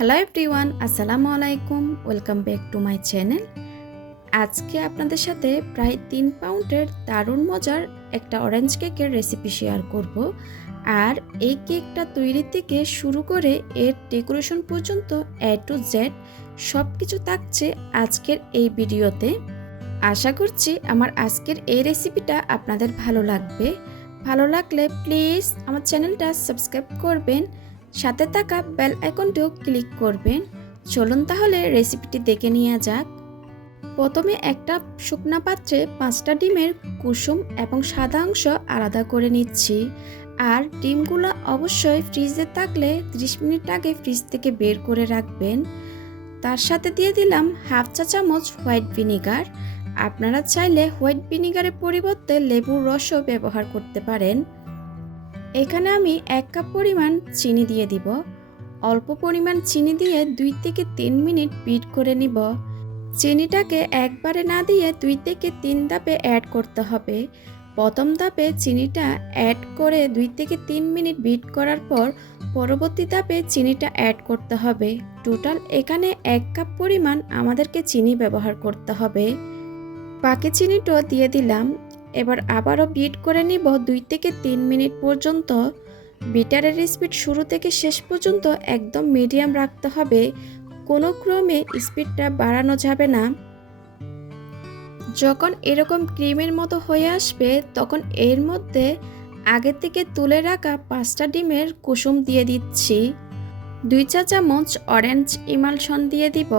Hello everyone আসসালামু আলাইকুম welcome back to my channel আজকে আপনাদের সাথে প্রায় তিন পাউন্ডের দারুণ মজার একটা অরেঞ্জ কেকের রেসিপি শেয়ার করব। আর এই কেকটা তৈরির থেকে শুরু করে এর ডেকোরেশন পর্যন্ত এ টু জেড সব কিছু থাকছে আজকের এই ভিডিওতে। আশা করছি আমার আজকের এই রেসিপিটা আপনাদের ভালো লাগবে। ভালো লাগলে প্লিজ আমার চ্যানেলটা সাবস্ক্রাইব করবেন। সাথে থাকা বেল আইকনটিও ক্লিক করবেন। চলুন তাহলে রেসিপিটি দেখে নেওয়া যাক। প্রথমে একটা শুকনা পাত্রে পাঁচটা ডিমের কুসুম এবং সাদা অংশ আলাদা করে নিচ্ছি। আর ডিমগুলো অবশ্যই ফ্রিজে থাকলে 30 মিনিট আগে ফ্রিজ থেকে বের করে রাখবেন। তার সাথে দিয়ে দিলাম হাফ চা চামচ হোয়াইট ভিনিগার। আপনারা চাইলে হোয়াইট ভিনিগারের পরিবর্তে লেবুর রসও ব্যবহার করতে পারেন। এখানে আমি এক কাপ পরিমাণ চিনি দিয়ে দিব। অল্প পরিমাণ চিনি দিয়ে দুই থেকে তিন মিনিট বিট করে নিব। চিনিটাকে একবারে না দিয়ে দুই থেকে তিন ধাপে অ্যাড করতে হবে। প্রথম ধাপে চিনিটা অ্যাড করে দুই থেকে তিন মিনিট বিট করার পর পরবর্তী ধাপে চিনিটা অ্যাড করতে হবে। টোটাল এখানে এক কাপ পরিমাণ আমাদেরকে চিনি ব্যবহার করতে হবে। বাকি চিনিটাও দিয়ে দিলাম। এবার আবারও বিট করে নিব দুই থেকে তিন মিনিট পর্যন্ত। বিটারের স্পিড শুরু থেকে শেষ পর্যন্ত একদম মিডিয়াম রাখতে হবে। কোনো ক্রমে স্পিডটা বাড়ানো যাবে না। যখন এরকম ক্রিমের মতো হয়ে আসবে, তখন এর মধ্যে আগে থেকে তুলে রাখা পাঁচটা ডিমের কুসুম দিয়ে দিচ্ছি। দুই চা চামচ অরেঞ্জ ইমালশন দিয়ে দিব।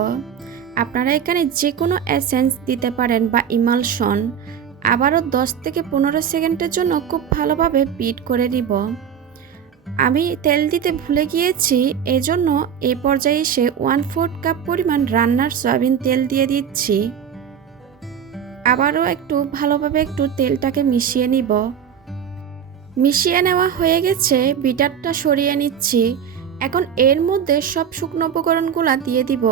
আপনারা এখানে যে কোনো এসেন্স দিতে পারেন বা ইমালশন। আবারও 10 থেকে পনেরো সেকেন্ডের জন্য খুব ভালোভাবে বিট করে নিব। আমি তেল দিতে ভুলে গিয়েছি, এজন্য এই পর্যায়ে এসে ওয়ান ফোর্থ কাপ পরিমাণ রান্নার সয়াবিন তেল দিয়ে দিচ্ছি। আবারও একটু ভালোভাবে একটু তেলটাকে মিশিয়ে নিব। মিশিয়ে নেওয়া হয়ে গেছে, বিটারটা সরিয়ে নিচ্ছি। এখন এর মধ্যে সব শুকনো উপকরণগুলো দিয়ে দিব।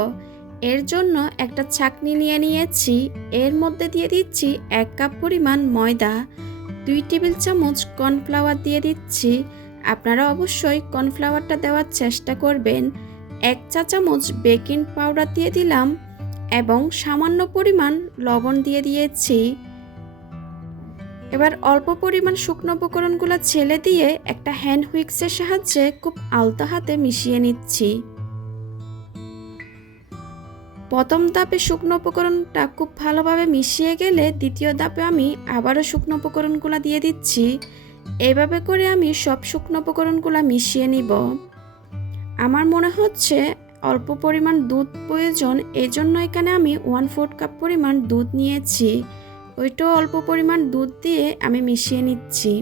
এর জন্য একটা ছাকনি নিয়ে নিয়েছি। এর মধ্যে দিয়ে দিচ্ছি এক কাপ পরিমাণ ময়দা, দুই টেবিল চামচ কর্নফ্লাওয়ার দিয়ে দিচ্ছি। আপনারা অবশ্যই কর্নফ্লাওয়ারটা দেওয়ার চেষ্টা করবেন। এক চা চামচ বেকিং পাউডার দিয়ে দিলাম এবং সামান্য পরিমাণ লবণ দিয়ে দিয়েছি। এবার অল্প পরিমাণ শুকনো উপকরণগুলো ছেলে দিয়ে একটা হ্যান্ড হুইক্সের সাহায্যে খুব আলতো হাতে মিশিয়ে নিচ্ছি। প্রথম ধাপে শুকনো উপকরণটা খুব ভালোভাবে মিশিয়ে গেলে দ্বিতীয় ধাপে আমি আবারও শুকনো উপকরণগুলো দিয়ে দিচ্ছি। এভাবে করে আমি সব শুকনো উপকরণগুলো মিশিয়ে নিব। আমার মনে হচ্ছে অল্প পরিমাণ দুধ প্রয়োজন, এজন্য এখানে আমি ওয়ান ফোর্থ কাপ পরিমাণ দুধ নিয়েছি। ওইটাও অল্প পরিমাণ দুধ দিয়ে আমি মিশিয়ে নিচ্ছি।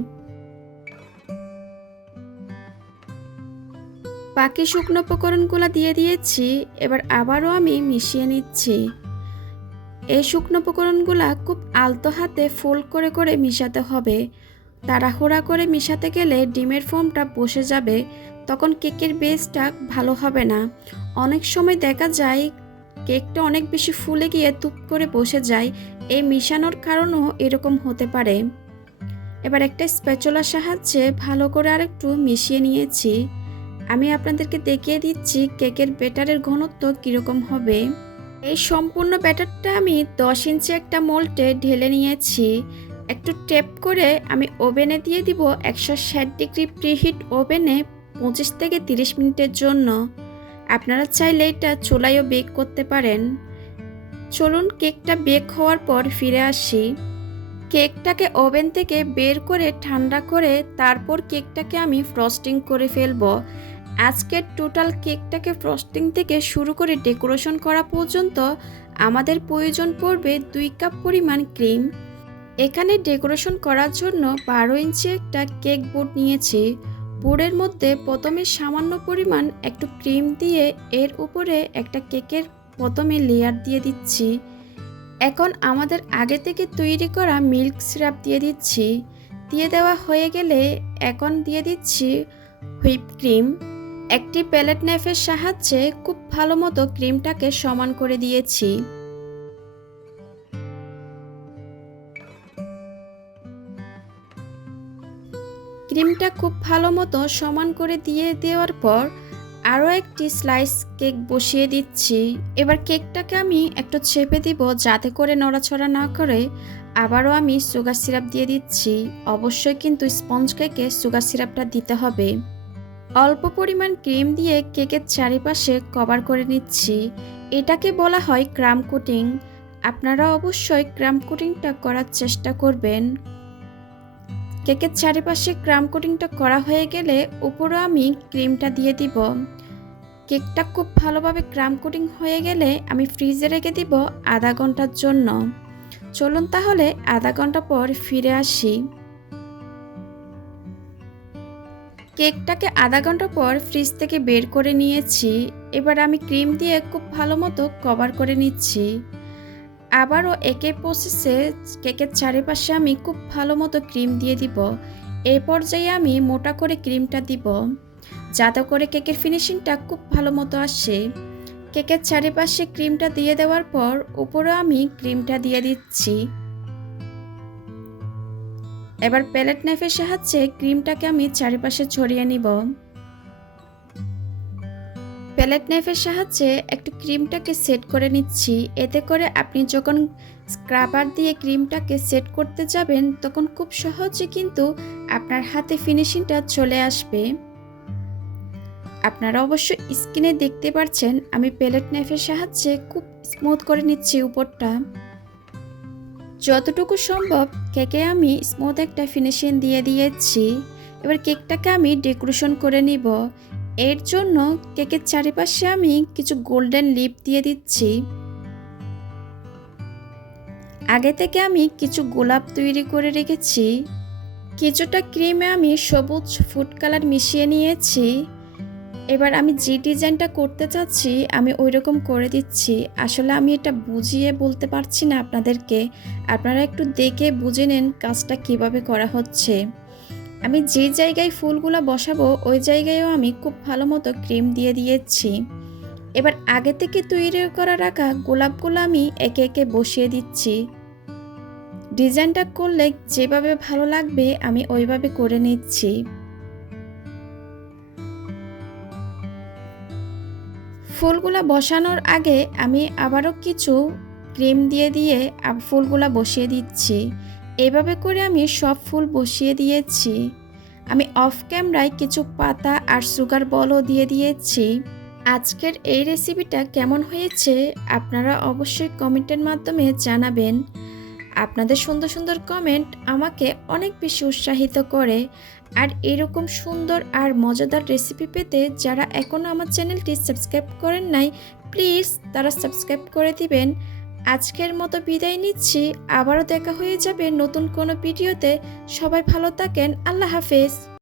বাকি শুকনো উপকরণগুলো দিয়ে দিয়েছি, এবার আবারও আমি মিশিয়ে নিচ্ছি। এই শুকনো উপকরণগুলো খুব আলতো হাতে ফোল্ড করে করে মিশাতে হবে। তাড়াহুড়া করে মিশাতে গেলে ডিমের ফোমটা বসে যাবে, তখন কেকের বেসটা ভালো হবে না। অনেক সময় দেখা যায়, কেকটা অনেক বেশি ফুলে গিয়ে তুপ করে বসে যায়, এই মিশানোর কারণও এরকম হতে পারে। এবার একটা স্প্যাচুলার সাহায্যে ভালো করে আরেকটু মিশিয়ে নিয়েছি। আমি আপনাদেরকে দেখিয়ে দিচ্ছি কেকের ব্যাটারের ঘনত্ব কীরকম হবে। এই সম্পূর্ণ ব্যাটারটা আমি দশ ইঞ্চি একটা মোল্টে ঢেলে নিয়েছি। একটু টেপ করে আমি ওভেনে দিয়ে দিব একশো ষাট ডিগ্রি প্রিহিট ওভেনে পঁচিশ থেকে তিরিশ মিনিটের জন্য। আপনারা চাইলে এটা চুলাইও বেক করতে পারেন। চলুন কেকটা বেক হওয়ার পর ফিরে আসি। কেকটাকে ওভেন থেকে বের করে ঠান্ডা করে তারপর কেকটাকে আমি ফ্রস্টিং করে ফেলব। আজকের টোটাল কেকটাকে ফ্রস্টিং থেকে শুরু করে ডেকোরেশন করা পর্যন্ত আমাদের প্রয়োজন পড়বে দুই কাপ পরিমাণ ক্রিম এখানে ডেকোরেশন করার জন্য বারো ইঞ্চি একটা কেক বোর্ড নিয়েছি। বোর্ডের মধ্যে প্রথমে সামান্য পরিমাণ একটু ক্রিম দিয়ে এর উপরে একটা কেকের প্রথমে লেয়ার দিয়ে দিচ্ছি। এখন আমাদের আগে থেকে তৈরি করা মিল্ক সিরাপ দিয়ে দিচ্ছি। দিয়ে দেওয়া হয়ে গেলে এখন দিয়ে দিচ্ছি হুইপ ক্রিম একটি প্যালেট নাইফের সাহায্যে খুব ভালো মতো ক্রিমটাকে সমান করে দিয়েছি। ক্রিমটা খুব ভালো মতো সমান করে দিয়ে দেওয়ার পর আরও একটি স্লাইস কেক বসিয়ে দিচ্ছি। এবার কেকটাকে আমি একটু চেপে দিব যাতে করে নড়াচড়া না করে আবারও আমি সুগার সিরাপ দিয়ে দিচ্ছি। অবশ্যই কিন্তু স্পঞ্জ কেকে সুগার সিরাপটা দিতে হবে। অল্প পরিমাণ ক্রিম দিয়ে কেকের চারিপাশে কভার করে নিচ্ছি। এটাকে বলা হয় ক্রাম কোটিং। আপনারা অবশ্যই ক্রাম কোটিংটা করার চেষ্টা করবেন। কেকের চারিপাশে ক্রাম কোটিংটা করা হয়ে গেলে উপরে আমি ক্রিমটা দিয়ে দিব। কেকটা খুব ভালোভাবে ক্রাম কোটিং হয়ে গেলে আমি ফ্রিজে রেখে দিব আধা ঘণ্টার জন্য। চলুন তাহলে আধা ঘণ্টা পর ফিরে আসি। কেকটাকে আধা ঘণ্টা পর ফ্রিজ থেকে বের করে নিয়েছি। এবার আমি ক্রিম দিয়ে খুব ভালো মতো কভার করে নিচ্ছি। আবারও একে প্রসেসে কেকের চারিপাশে আমি খুব ভালো মতো ক্রিম দিয়ে দিব। এই পর্যায়ে আমি মোটা করে ক্রিমটা দিব, যাতে করে কেকের ফিনিশিংটা খুব ভালো মতো আসে। কেকের চারিপাশে ক্রিমটা দিয়ে দেওয়ার পর উপরে আমি ক্রিমটা দিয়ে দিচ্ছি। এবার প্যালেট নাইফের সাহায্যে ক্রিমটাকে আমি চারিপাশে ছড়িয়ে নিব। প্যালেট নাইফের সাহায্যে একটু ক্রিমটাকে সেট করে নিচ্ছি। এতে করে আপনি যখন স্ক্রাবার দিয়ে ক্রিমটাকে সেট করতে যাবেন, তখন খুব সহজে কিন্তু আপনার হাতে ফিনিশিংটা চলে আসবে। আপনারা অবশ্য স্ক্রিনে দেখতে পাচ্ছেন আমি প্যালেট নাইফের সাহায্যে খুব স্মুথ করে নিচ্ছি উপরটা। যতটুকু সম্ভব কেকে আমি স্মুথ একটা ফিনিশিং দিয়ে দিয়েছি। এবার কেকটাকে আমি ডেকোরেশন করে নিব। এর জন্য কেকের চারিপাশে আমি কিছু গোল্ডেন লিপ দিয়ে দিচ্ছি। আগে থেকে আমি কিছু গোলাপ তৈরি করে রেখেছি। কিছুটা ক্রিমে আমি সবুজ ফুড কালার মিশিয়ে নিয়েছি। এবার আমি যে ডিজাইনটা করতে চাচ্ছি, আমি ওই রকম করে দিচ্ছি। আসলে আমি এটা বুঝিয়ে বলতে পারছি না আপনাদেরকে। আপনারা একটু দেখে বুঝে নেন কাজটা কীভাবে করা হচ্ছে। আমি যে জায়গায় ফুলগুলো বসাবো, ওই জায়গায়ও আমি খুব ভালো মতো ক্রিম দিয়ে দিয়েছি। এবার আগে থেকে তৈরি করা রাখা গোলাপগুলো আমি একে একে বসিয়ে দিচ্ছি। ডিজাইনটা করলে যেভাবে ভালো লাগবে, আমি ওইভাবে করে নিচ্ছি। ফুলগুলা বসানোর আগে আমি আবারও কিছু ক্রিম দিয়ে দিয়ে ফুলগুলা বসিয়ে দিচ্ছি। এভাবে করে আমি সব ফুল বসিয়ে দিয়েছি। আমি অফ ক্যামেরায় কিছু পাতা আর সুগার বলও দিয়ে দিয়েছি। আজকের এই রেসিপিটা কেমন হয়েছে আপনারা অবশ্যই কমেন্টের মাধ্যমে জানাবেন। আপনাদের সুন্দর সুন্দর কমেন্ট আমাকে অনেক বেশি উৎসাহিত করে। আর এরকম সুন্দর আর মজাদার রেসিপি পেতে যারা এখনও আমার চ্যানেলটি সাবস্ক্রাইব করেন নাই প্লিজ তারা সাবস্ক্রাইব করে দিবেন। আজকের মতো বিদায় নিচ্ছি, আবারও দেখা হয়ে যাবে নতুন কোনো ভিডিওতে সবাই ভালো থাকেন, আল্লাহ হাফেজ।